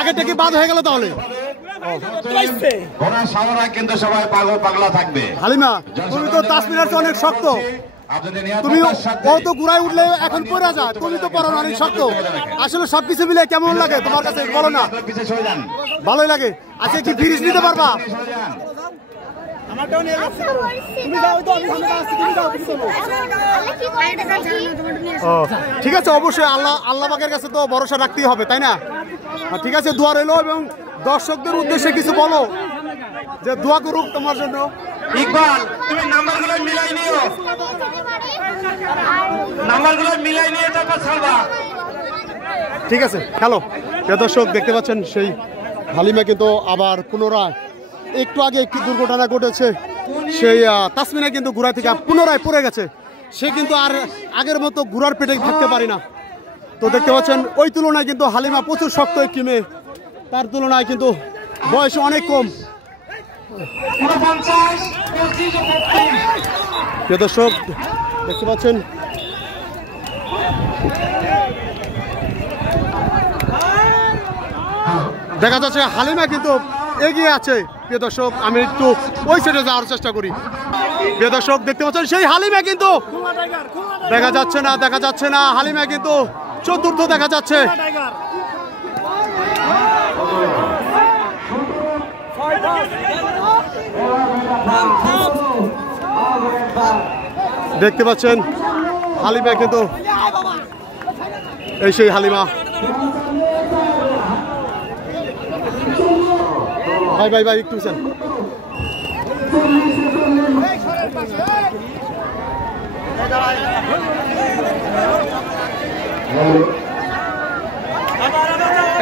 আগেটা কি বাদ হয়ে গেল তাহলে? কিন্তু সবাই পাগলা থাকবে। হালিমা তুমি তো তাসমিনার চেয়ে অনেক শক্ত, তুমি ও তো ঘুরায় উঠলে এখন পড়ে যায়, তুমি তো পড়ো অনেক শক্ত। আসলে সবকিছু মিলে কেমন লাগে তোমার কাছে বলো না? ভালোই লাগে। আচ্ছা কি ফিরিস নিতে পারবা? ঠিক আছে, অবশ্যই আল্লাহ পাকের কাছে তো ভরসা রাখতেই হবে, তাই না? ঠিক আছে, দোয়া রইল। এবং দর্শকদের উদ্দেশ্যে কিছু বলো যে দোয়া করুক তোমার জন্য। ইকবাল তুমি নাম্বারগুলো মিলাই নিও, নাম্বারগুলো মিলাই নিয়ে তারপর ছাড়বা। ঠিক আছে, হ্যালো দর্শক, দেখতে পাচ্ছেন সেই হালিমা কিন্তু আবার পুনরায়, একটু আগে একটি দুর্ঘটনা ঘটেছে, সেই তাসমিনা কিন্তু ঘোড়া থেকে পুনরায় পড়ে গেছে। সে কিন্তু আর আগের মতো ঘোড়ার পেটে থাকতে পারি না। তো দেখতে পাচ্ছেন ওই তুলনায় কিন্তু হালিমা প্রচুর শক্ত একটি মেয়ে, তার তুলনায় কিন্তু বয়স অনেক কম। দর্শক দেখতে পাচ্ছেন দেখা যাচ্ছে হালিমা কিন্তু এগিয়ে আছে। প্রিয় দর্শক, আমি একটু ওই সাইডে যাওয়ার চেষ্টা করি। প্রিয় দর্শক দেখতে পাচ্ছেন সেই হালিমা কিন্তু দেখা যাচ্ছে না, হালিমা কিন্তু চতুর্থ দেখা যাচ্ছে। দেখতে পাচ্ছেন হালিমা কিন্তু, এই সেই হালিমা। ভাই একটু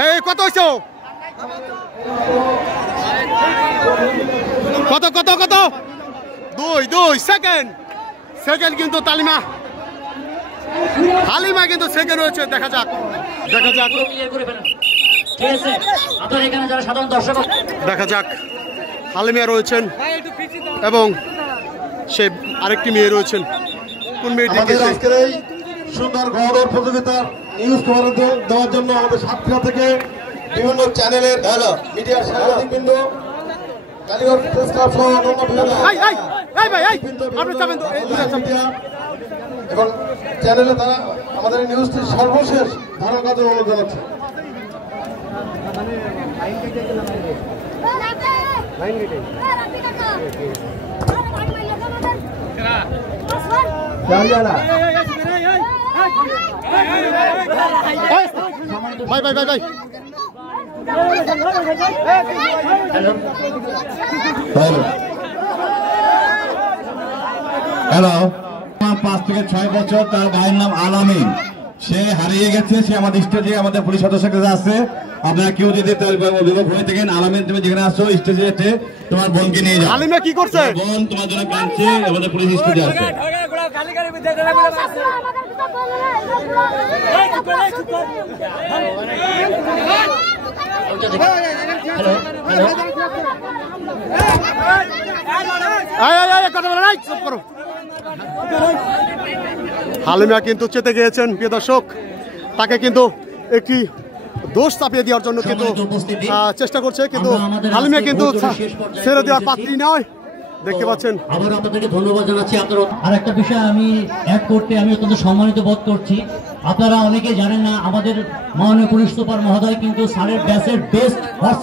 এই কত হইছো? কত কত কত? 2 সেকেন্ড কিন্তু হালিমা কিন্তু সেকেন্ড হয়েছে। দেখা যাক দেখা যাক হালিমা রয়েছেন এবং সে আরেকটি মেয়ে রয়েছেন। কোন মেয়েটি? আজকের এই সুন্দর গৌরব প্রতিযোগিতা নিউজ কভারেজ দেওয়ার জন্য আমাদের সাতক্ষীরা থেকে বিভিন্ন চ্যানেলের মিডিয়ার সাংবাদিকবৃন্দ, কালীগঞ্জ প্রেস ক্লাব সহ এবং চ্যানেলে তারা আমাদের নিউজটি সর্বশেষ ধারণ কাজের অনুরোধ জানাচ্ছে। ভাই হ্যালো, 5 থেকে 6 বছর তার ভাইয়ের নাম আলামিন, সে হারিয়ে গেছে। সে আমাদের স্টেজে আমাদের পুলিশ সদস্যের কাছে আছে। আপনারা কেউ যদি অভিভাবক হয়ে থাকেন, আলামিন তুমি যেখানে আসছো স্টেজে তোমার বোনকে নিয়ে যাও। হালিমা কি করছে? বোন তোমার জন্য কাঁদছে, আমাদের পুলিশ স্টেজে আছে। হালিমা কিন্তু চেতে গিয়েছেন। প্রিয় দর্শক, তাকে কিন্তু একটি দোষ চাপিয়ে দেওয়ার জন্য কিন্তু চেষ্টা করছে, কিন্তু হালিমা কিন্তু ছেড়ে দেওয়ার পাত্রী নয়। দেখতে পাচ্ছেন। আবার আপনাদেরকে ধন্যবাদ জানাচ্ছি। আপনারা আর একটা বিষয় আমি অ্যাড করতে আমি অত্যন্ত সম্মানিত বোধ করছি। আপনারা অনেকে জানেন না, আমাদের মাননীয় পুলিশ সুপার মহোদয় কিন্তু স্যারের ব্যাচের বেস্ট হর্স